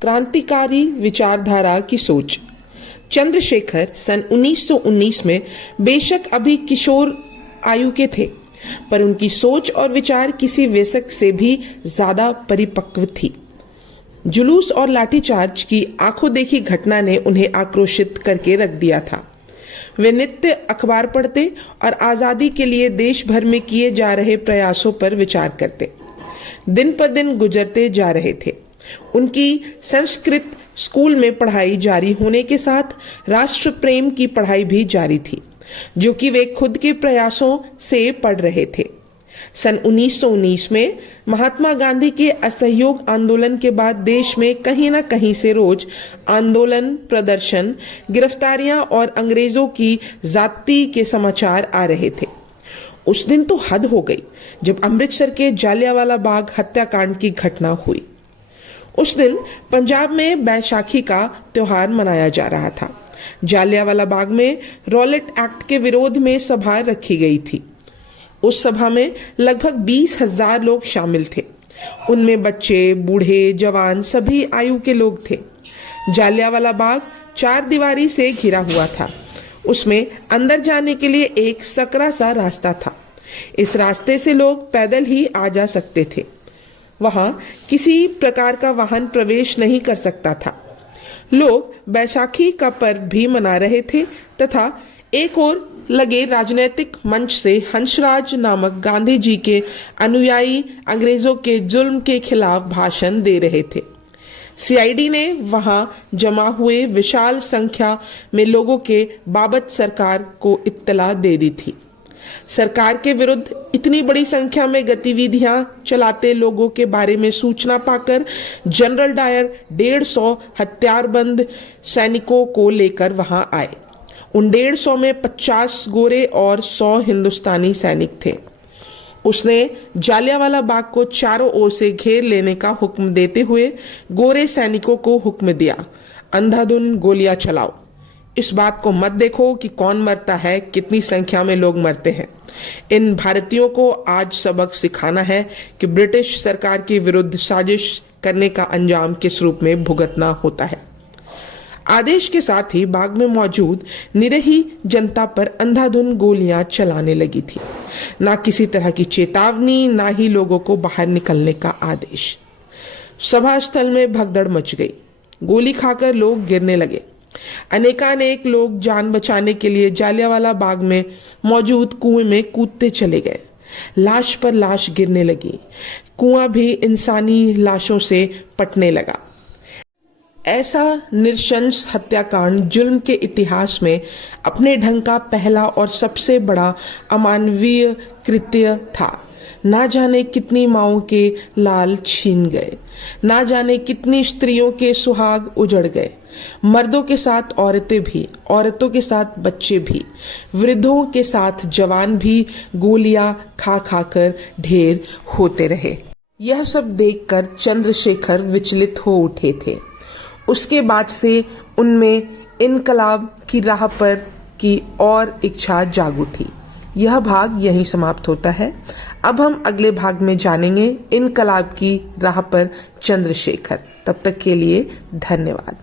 क्रांतिकारी विचारधारा की सोच। चंद्रशेखर सन 1919 में बेशक अभी किशोर आयु के थे, पर उनकी सोच और विचार किसी वयस्क से भी ज्यादा परिपक्व थी। जुलूस और लाठीचार्ज की आंखों देखी घटना ने उन्हें आक्रोशित करके रख दिया था। वे नित्य अखबार पढ़ते और आजादी के लिए देश भर में किए जा रहे प्रयासों पर विचार करते। दिन पर दिन गुजरते जा रहे थे। उनकी संस्कृत स्कूल में पढ़ाई जारी होने के साथ राष्ट्र प्रेम की पढ़ाई भी जारी थी, जो कि वे खुद के प्रयासों से पढ़ रहे थे। सन 1919 में महात्मा गांधी के असहयोग आंदोलन के बाद देश में कहीं न कहीं से रोज आंदोलन, प्रदर्शन, गिरफ्तारियां और अंग्रेजों की जाति के समाचार आ रहे थे। उस दिन तो हद हो गई जब अमृतसर के जालियांवाला बाग हत्याकांड की घटना हुई। उस दिन पंजाब में बैसाखी का त्योहार मनाया जा रहा था। जालियांवाला बाग में रॉलेट एक्ट के विरोध में सभा रखी गई थी। उस सभा में लगभग 20,000 लोग शामिल थे। उनमें बच्चे, बूढ़े, जवान सभी आयु के लोग थे। जालियांवाला बाग 4 दीवारी से घिरा हुआ था। उसमें अंदर जाने के लिए एक सकरा सा रास्ता था। इस रास्ते से लोग पैदल ही आ जा सकते थे। वहां किसी प्रकार का वाहन प्रवेश नहीं कर सकता था। लोग बैसाखी का पर्व भी मना रहे थे तथा एक ओर लगे राजनीतिक मंच से हंसराज नामक गांधी जी के अनुयायी अंग्रेजों के जुल्म के खिलाफ भाषण दे रहे थे। सीआईडी ने वहां जमा हुए विशाल संख्या में लोगों के बाबत सरकार को इत्तला दे दी थी। सरकार के विरुद्ध इतनी बड़ी संख्या में गतिविधियां चलाते लोगों के बारे में सूचना पाकर जनरल डायर 150 हथियारबंद सैनिकों को लेकर वहां आए। उन 150 में 50 गोरे और 100 हिंदुस्तानी सैनिक थे। उसने जालियांवाला बाग को चारों ओर से घेर लेने का हुक्म देते हुए गोरे सैनिकों को हुक्म दिया, अंधाधुन गोलियां चलाओ। इस बात को मत देखो कि कौन मरता है, कितनी संख्या में लोग मरते हैं। इन भारतीयों को आज सबक सिखाना है कि ब्रिटिश सरकार के विरुद्ध साजिश करने का अंजाम किस रूप में भुगतना होता है। आदेश के साथ ही बाग में मौजूद निरीह जनता पर अंधाधुन गोलियां चलाने लगी थी। ना किसी तरह की चेतावनी, ना ही लोगों को बाहर निकलने का आदेश। सभा स्थल में भगदड़ मच गई। गोली खाकर लोग गिरने लगे। अनेकानेक लोग जान बचाने के लिए जालियांवाला बाग में मौजूद कुएं में कूदते चले गए। लाश पर लाश गिरने लगी। कुआं भी इंसानी लाशों से पटने लगा। ऐसा नृशंस हत्याकांड जुल्म के इतिहास में अपने ढंग का पहला और सबसे बड़ा अमानवीय कृत्य था। ना जाने कितनी माओं के लाल छीन गए, ना जाने कितनी स्त्रियों के सुहाग उजड़ गए। मर्दों के साथ औरतें भी, औरतों के साथ बच्चे भी, वृद्धों के साथ जवान भी गोलियां खा खाकर ढेर होते रहे। यह सब देखकर चंद्रशेखर विचलित हो उठे थे। उसके बाद से उनमें इनकलाब की राह पर की और इच्छा जाग उठी। यह भाग यहीं समाप्त होता है। अब हम अगले भाग में जानेंगे इनकलाब की राह पर चंद्रशेखर। तब तक के लिए धन्यवाद।